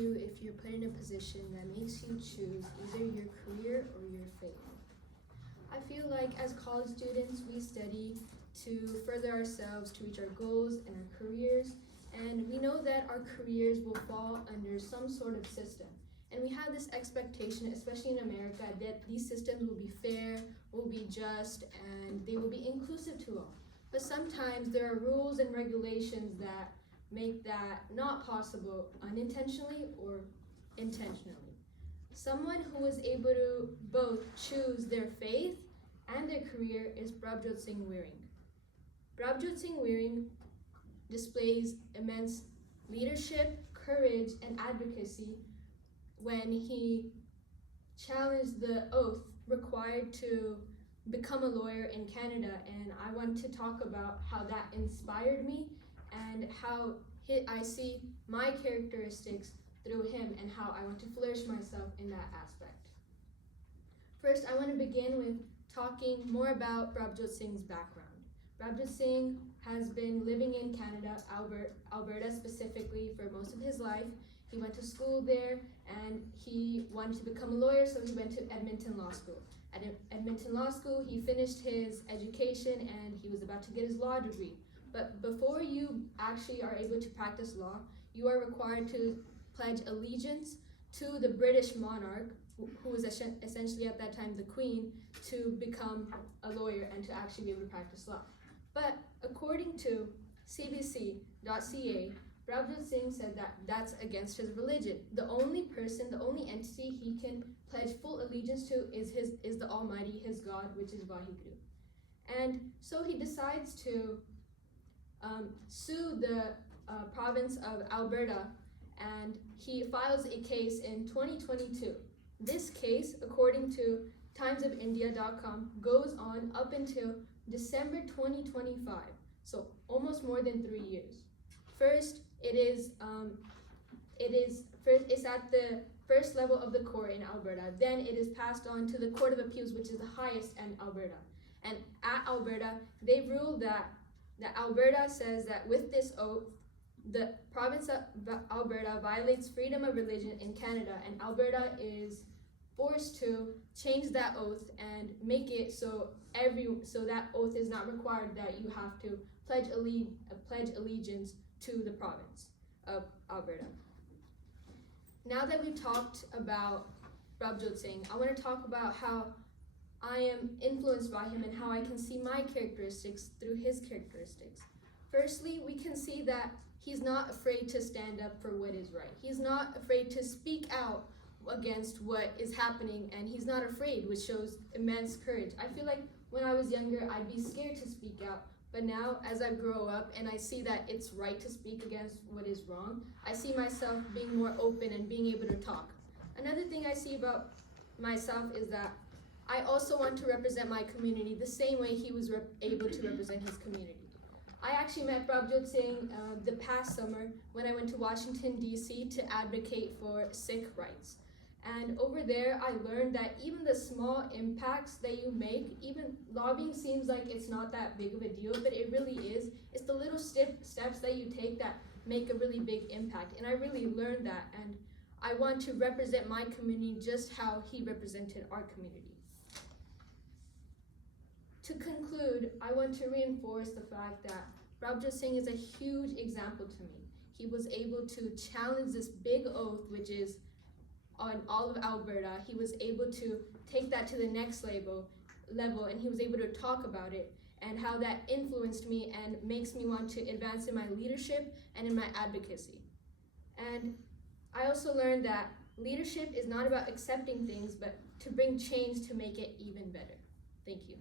you if you're put in a position that makes you choose either your career or your faith? I feel like as college students, we study to further ourselves to reach our goals and our careers, and we know that our careers will fall under some sort of system. And we have this expectation, especially in America, that these systems will be fair, will be just, and they will be inclusive to all. But sometimes there are rules and regulations that make that not possible unintentionally or intentionally. Someone who is able to both choose their faith and their career is Prabhat Singh Viring. Prabhat Singh Viring displays immense leadership, courage, and advocacy when he challenged the oath required to become a lawyer in Canada, and I want to talk about how that inspired me and how I see my characteristics through him and how I want to flourish myself in that aspect. First, I want to begin with talking more about Prabhat Singh's background. Prabhat Singh has been living in Canada, Alberta specifically, for most of his life. He went to school there and he wanted to become a lawyer, so he went to Edmonton Law School. At Edmonton Law School, he finished his education and he was about to get his law degree. But before you actually are able to practice law, you are required to pledge allegiance to the British monarch, who was essentially at that time the Queen, to become a lawyer and to actually be able to practice law. But according to cbc.ca, Prabhat Singh said that that's against his religion. The only person, the only entity he can pledge full allegiance to is the Almighty, his God, which is Vaheguru. And so he decides to sue the province of Alberta, and he files a case in 2022. This case, according to timesofIndia.com, goes on up until December 2025, so almost more than 3 years. First, it's at the first level of the court in Alberta. Then it is passed on to the Court of Appeals, which is the highest in Alberta. And at Alberta, they ruled that Alberta says that with this oath, the province of Alberta violates freedom of religion in Canada, and Alberta is forced to change that oath and make it so that oath is not required, that you have to pledge allegiance to the province of Alberta. Now that we've talked about Prabhat Singh, I want to talk about how I am influenced by him and how I can see my characteristics through his characteristics. Firstly, we can see that he's not afraid to stand up for what is right. He's not afraid to speak out against what is happening, and he's not afraid, which shows immense courage. I feel like when I was younger, I'd be scared to speak out, but now as I grow up and I see that it's right to speak against what is wrong, I see myself being more open and being able to talk. Another thing I see about myself is that I also want to represent my community the same way he was able to represent his community. I actually met Prabhat Singh the past summer when I went to Washington, D.C. to advocate for Sikh rights. And over there, I learned that even the small impacts that you make, even lobbying seems like it's not that big of a deal, but it really is. It's the little steps that you take that make a really big impact. And I really learned that, and I want to represent my community just how he represented our community. To conclude, I want to reinforce the fact that Prabhat Singh is a huge example to me. He was able to challenge this big oath, which is on all of Alberta. He was able to take that to the next level, and he was able to talk about it and how that influenced me and makes me want to advance in my leadership and in my advocacy. And I also learned that leadership is not about accepting things, but to bring change to make it even better. Thank you.